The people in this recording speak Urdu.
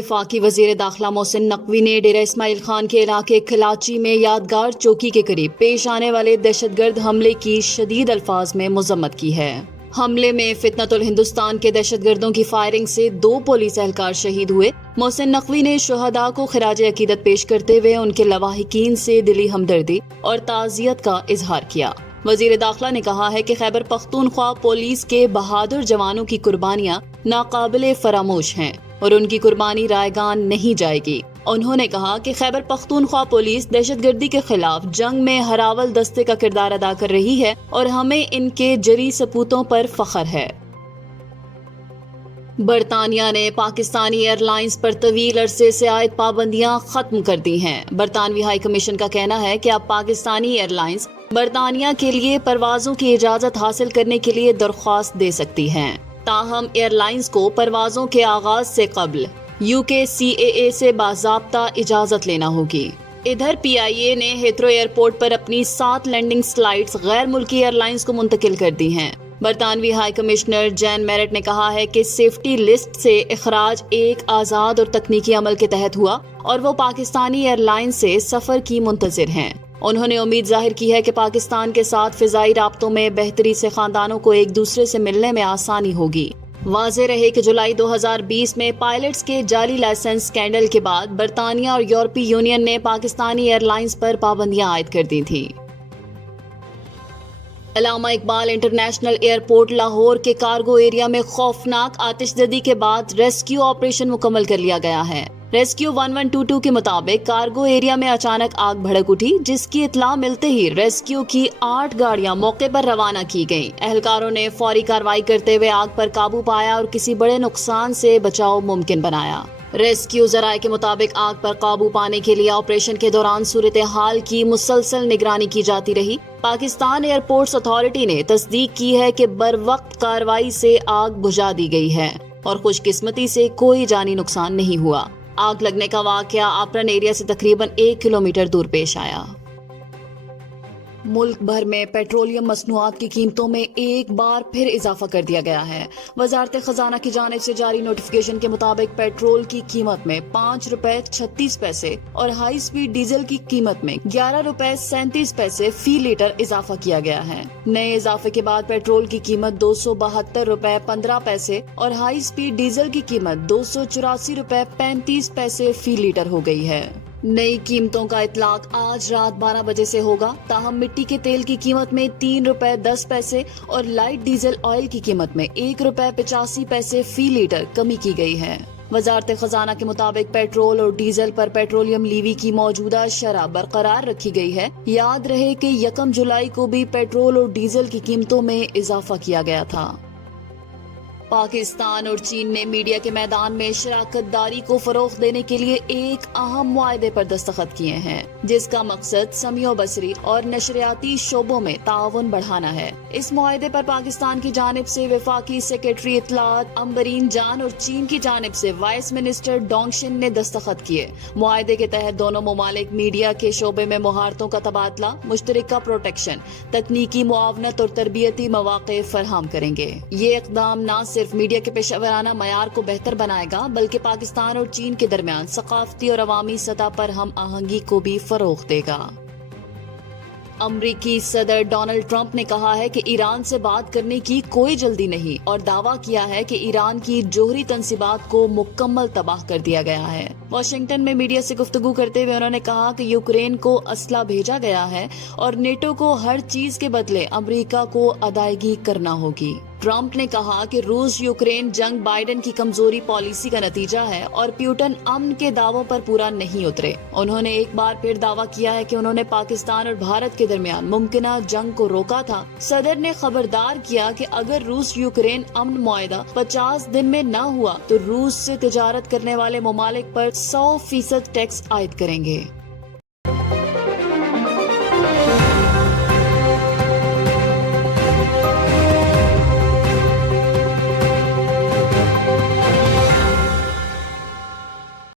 وفاقی وزیر داخلہ محسن نقوی نے ڈیرہ اسماعیل خان کے علاقے کھلاچی میں یادگار چوکی کے قریب پیش آنے والے دہشت گرد حملے کی شدید الفاظ میں مذمت کی ہے۔ حملے میں فتنۃ الہندوستان کے دہشت گردوں کی فائرنگ سے 2 پولیس اہلکار شہید ہوئے۔ محسن نقوی نے شہداء کو خراج عقیدت پیش کرتے ہوئے ان کے لواحقین سے دلی ہمدردی اور تعزیت کا اظہار کیا۔ وزیر داخلہ نے کہا ہے کہ خیبر پختونخوا پولیس کے بہادر جوانوں کی قربانیاں ناقابل فراموش ہیں اور ان کی قربانی رائیگان نہیں جائے گی۔ انہوں نے کہا کہ خیبر پختونخوا پولیس دہشت گردی کے خلاف جنگ میں ہراول دستے کا کردار ادا کر رہی ہے اور ہمیں ان کے جری سپوتوں پر فخر ہے۔ برطانیہ نے پاکستانی ایئر لائنز پر طویل عرصے سے عائد پابندیاں ختم کر دی ہیں۔ برطانوی ہائی کمیشن کا کہنا ہے کہ اب پاکستانی ایئر لائنز برطانیہ کے لیے پروازوں کی اجازت حاصل کرنے کے لیے درخواست دے سکتی ہیں، تاہم ایئر لائنز کو پروازوں کے آغاز سے قبل UKCAA سے باضابطہ اجازت لینا ہوگی۔ ادھر PIA نے ہیتھرو ایئرپورٹ پر اپنی 7 لینڈنگ سلائٹس غیر ملکی ایئر لائنز کو منتقل کر دی ہیں۔ برطانوی ہائی کمشنر جین میرٹ نے کہا ہے کہ سیفٹی لسٹ سے اخراج ایک آزاد اور تکنیکی عمل کے تحت ہوا اور وہ پاکستانی ایئر لائن سے سفر کی منتظر ہیں۔ انہوں نے امید ظاہر کی ہے کہ پاکستان کے ساتھ فضائی رابطوں میں بہتری سے خاندانوں کو ایک دوسرے سے ملنے میں آسانی ہوگی۔ واضح رہے کہ جولائی 2020 میں پائلٹس کے جعلی لائسنس اسکینڈل کے بعد برطانیہ اور یورپی یونین نے پاکستانی ایئر لائنز پر پابندیاں عائد کر دی تھیں۔ علامہ اقبال انٹرنیشنل ایئرپورٹ لاہور کے کارگو ایریا میں خوفناک آتش زدی کے بعد ریسکیو آپریشن مکمل کر لیا گیا ہے۔ ریسکیو 1122 کے مطابق کارگو ایریا میں اچانک آگ بھڑک اٹھی، جس کی اطلاع ملتے ہی ریسکیو کی 8 گاڑیاں موقع پر روانہ کی گئیں۔ اہلکاروں نے فوری کارروائی کرتے ہوئے آگ پر قابو پایا اور کسی بڑے نقصان سے بچاؤ ممکن بنایا۔ ریسکیو ذرائع کے مطابق آگ پر قابو پانے کے لیے آپریشن کے دوران صورتحال کی مسلسل نگرانی کی جاتی رہی۔ پاکستان ایئرپورٹس اتھارٹی نے تصدیق کی ہے کہ بروقت کارروائی سے آگ بجھا دی گئی ہے اور خوش قسمتی سے کوئی جانی نقصان نہیں ہوا۔ آگ لگنے کا واقعہ آپرن ایریا سے تقریباً 1 کلومیٹر دور پیش آیا۔ ملک بھر میں پیٹرولیم مصنوعات کی قیمتوں میں ایک بار پھر اضافہ کر دیا گیا ہے۔ وزارت خزانہ کی جانب سے جاری نوٹیفیکیشن کے مطابق پیٹرول کی قیمت میں 5 روپے 36 پیسے اور ہائی سپیڈ ڈیزل کی قیمت میں 11 روپے 37 پیسے فی لیٹر اضافہ کیا گیا ہے۔ نئے اضافے کے بعد پیٹرول کی قیمت 272 روپے 15 پیسے اور ہائی سپیڈ ڈیزل کی قیمت 284 روپے 35 پیسے فی لیٹر ہو گئی ہے۔ نئی قیمتوں کا اطلاق آج رات 12 بجے سے ہوگا، تاہم مٹی کے تیل کی قیمت میں 3 روپے 10 پیسے اور لائٹ ڈیزل آئل کی قیمت میں 1 روپے 85 پیسے فی لیٹر کمی کی گئی ہے۔ وزارت خزانہ کے مطابق پیٹرول اور ڈیزل پر پیٹرولیم لیوی کی موجودہ شرح برقرار رکھی گئی ہے۔ یاد رہے کہ 1 جولائی کو بھی پیٹرول اور ڈیزل کی قیمتوں میں اضافہ کیا گیا تھا۔ پاکستان اور چین نے میڈیا کے میدان میں شراکت داری کو فروغ دینے کے لیے ایک اہم معاہدے پر دستخط کیے ہیں، جس کا مقصد سمیع و بصری اور نشریاتی شعبوں میں تعاون بڑھانا ہے۔ اس معاہدے پر پاکستان کی جانب سے وفاقی سیکریٹری اطلاعات امبرین جان اور چین کی جانب سے وائس منسٹر ڈونگ شن نے دستخط کیے۔ معاہدے کے تحت دونوں ممالک میڈیا کے شعبے میں مہارتوں کا تبادلہ، مشترکہ پروٹیکشن، تکنیکی معاونت اور تربیتی مواقع فراہم کریں گے۔ یہ اقدام نہ صرف میڈیا کے پیشہ ورانہ معیار کو بہتر بنائے گا، بلکہ پاکستان اور چین کے درمیان ثقافتی اور عوامی سطح پر ہم آہنگی کو بھی فروغ دے گا۔ امریکی صدر ڈونلڈ ٹرمپ نے کہا ہے کہ ایران سے بات کرنے کی کوئی جلدی نہیں اور دعویٰ کیا ہے کہ ایران کی جوہری تنصیبات کو مکمل تباہ کر دیا گیا ہے۔ واشنگٹن میں میڈیا سے گفتگو کرتے ہوئے انہوں نے کہا کہ یوکرین کو اسلحہ بھیجا گیا ہے اور نیٹو کو ہر چیز کے بدلے امریکہ کو ادائیگی کرنا ہوگی۔ ٹرمپ نے کہا کہ روس یوکرین جنگ بائیڈن کی کمزوری پالیسی کا نتیجہ ہے اور پیوٹن امن کے دعووں پر پورا نہیں اترے۔ انہوں نے ایک بار پھر دعویٰ کیا ہے کہ انہوں نے پاکستان اور بھارت کے درمیان ممکنہ جنگ کو روکا تھا۔ صدر نے خبردار کیا کہ اگر روس یوکرین امن معاہدہ 50 دن میں نہ ہوا تو روس سے تجارت کرنے والے ممالک پر 100% ٹیکس عائد کریں گے۔